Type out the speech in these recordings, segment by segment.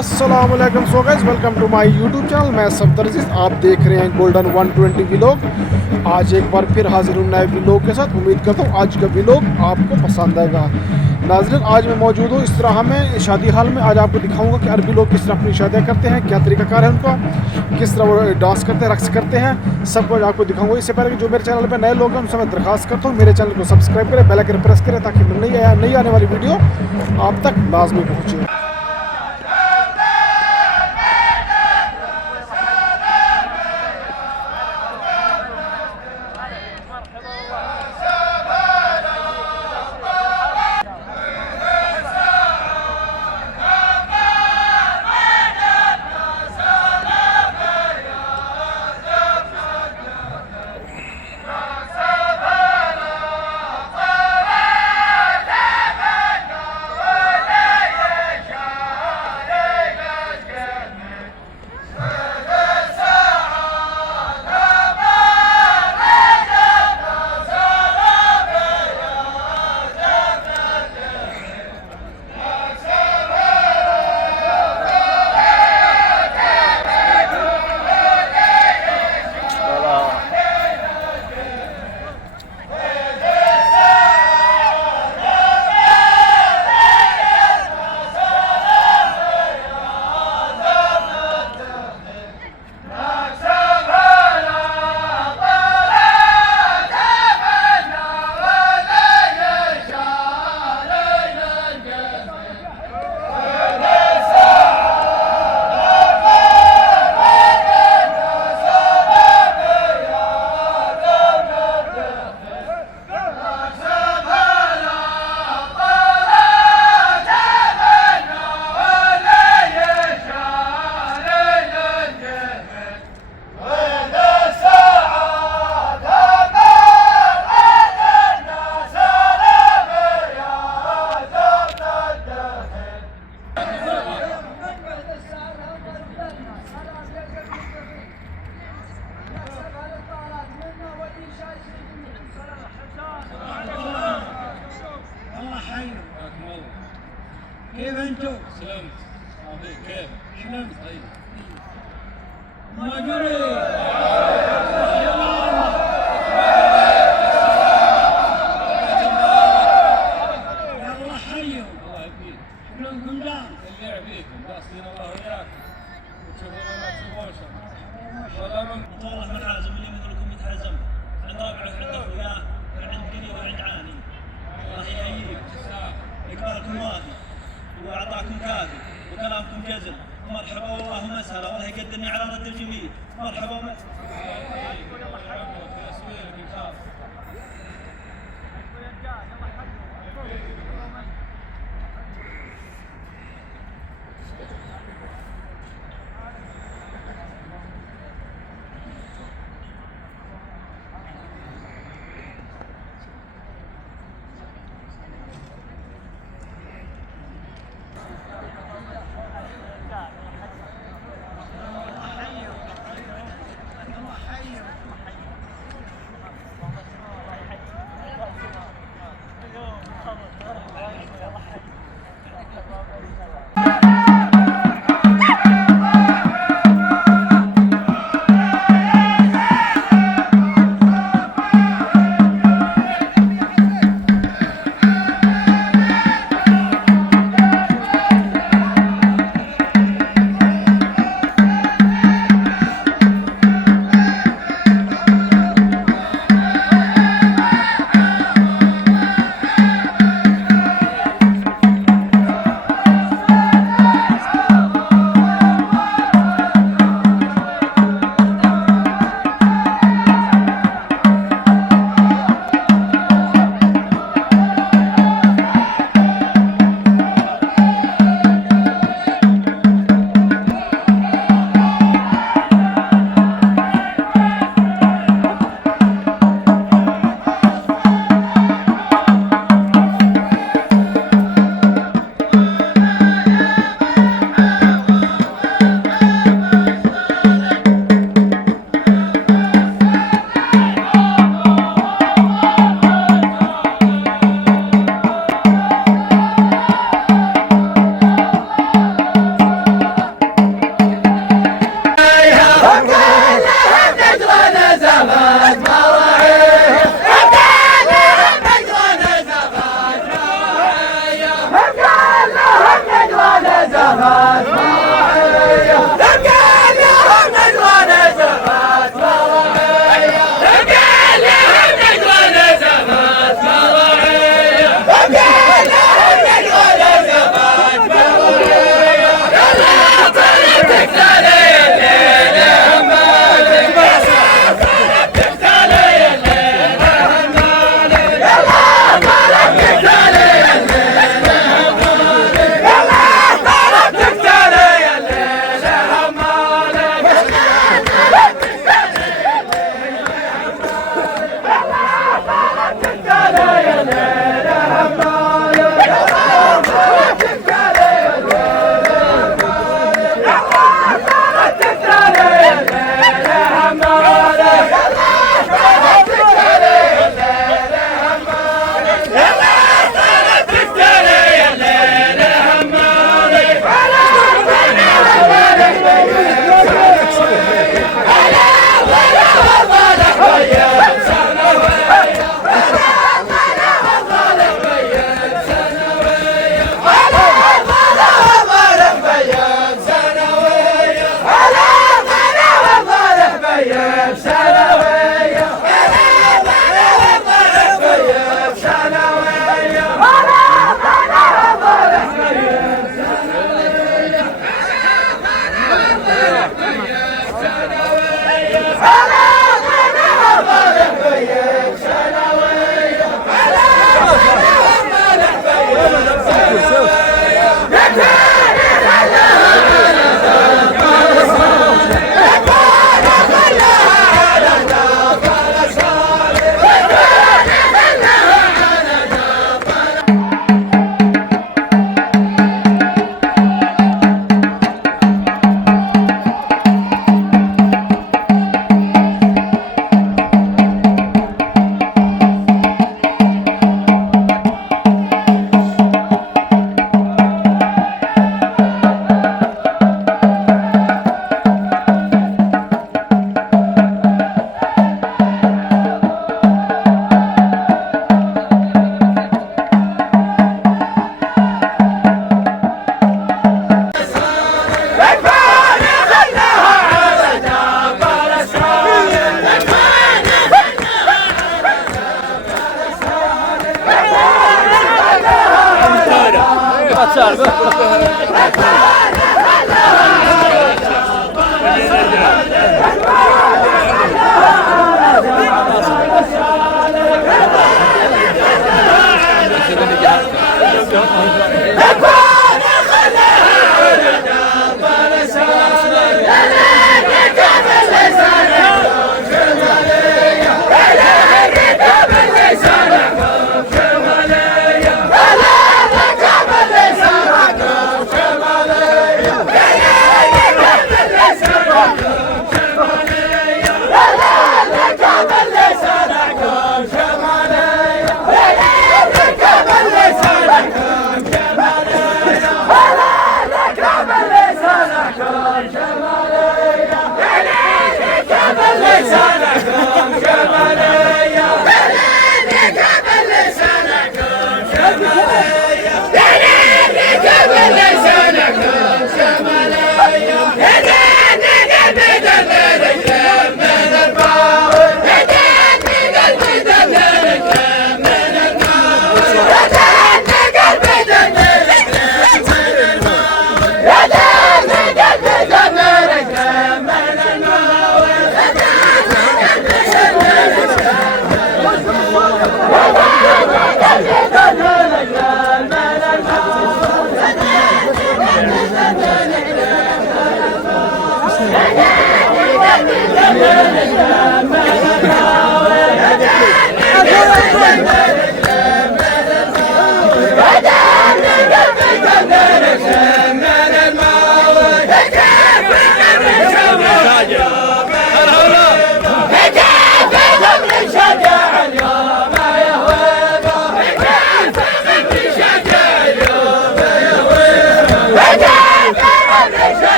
अस्सलाम वालेकुम। So guys, welcome to my YouTube channel. मैं सफदर अजीज, आप देख रहे हैं गोल्डन 120 व्लॉग। आज एक बार फिर हाजिर हूँ नए व्लॉग के साथ। उम्मीद करता हूँ आज का व्लॉग आपको पसंद आएगा। नाज़रीन, आज मैं मौजूद हूँ इस तरह में शादी हाल में। आज आपको दिखाऊंगा कि अरबी लोग किस तरह अपनी शादियाँ करते हैं, क्या तरीक़ाकार है उनका, किस तरह वो डांस करते हैं, रक्स करते हैं, सब कुछ आपको दिखाऊंगा। इससे पहले कि जो मेरे चैनल पर नए लोग हैं उनसे मैं दरख्वास्त करता हूँ मेरे चैनल को सब्सक्राइब करें, बेल आइकन प्रेस करें ताकि नई आने वाली वीडियो आप तक लाजमी पहुँचे। كيف انتم؟ سلمت. كيف؟ شلونك؟ طيب. ما جري. يلا حيوا. الله يبقيك. شلونكم دام؟ اللي يعافيكم، قاصدين الله وياك. وتشوفون ما تشوفون والله والله من عازم اللي مثلكم يتهزم. عند ربعه وعند اخوياه وعند قريب وعند عاني. الله يحييك. اقبالكم وافي واعطاكم كافي وكلامكم جزل. مرحبا والله مسهلا ولا يقدرني على رد الجميل. مرحبا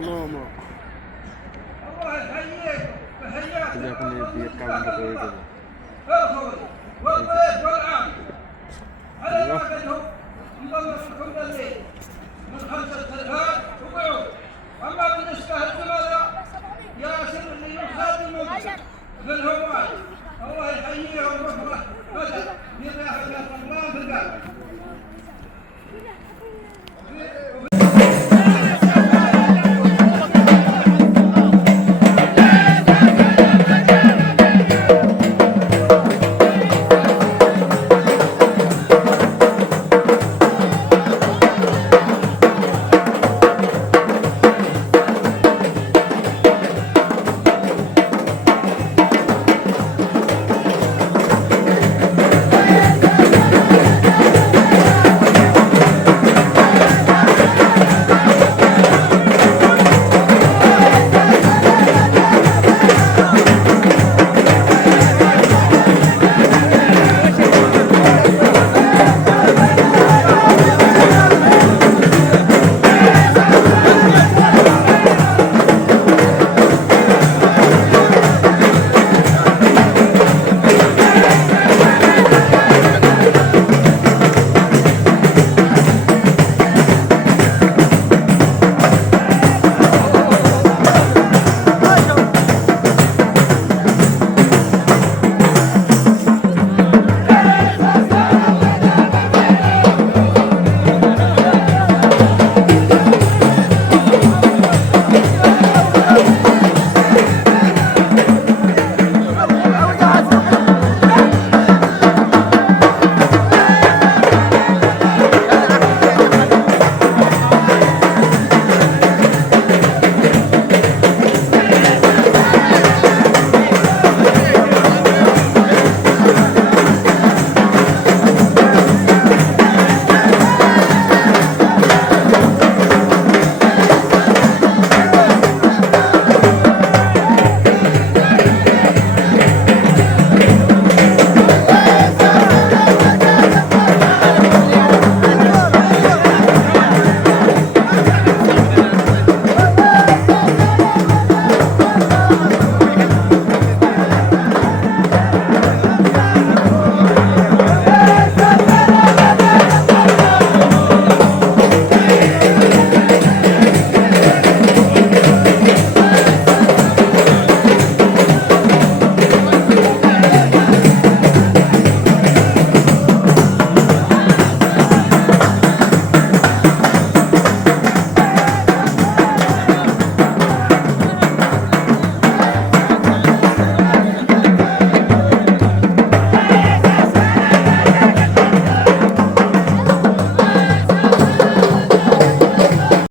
نوما الله يحييك وحياك إذا كنا في الكعبة كذا الخوي والضيف والعام على ما قدهم يضمن لكم الليل من 5 إلى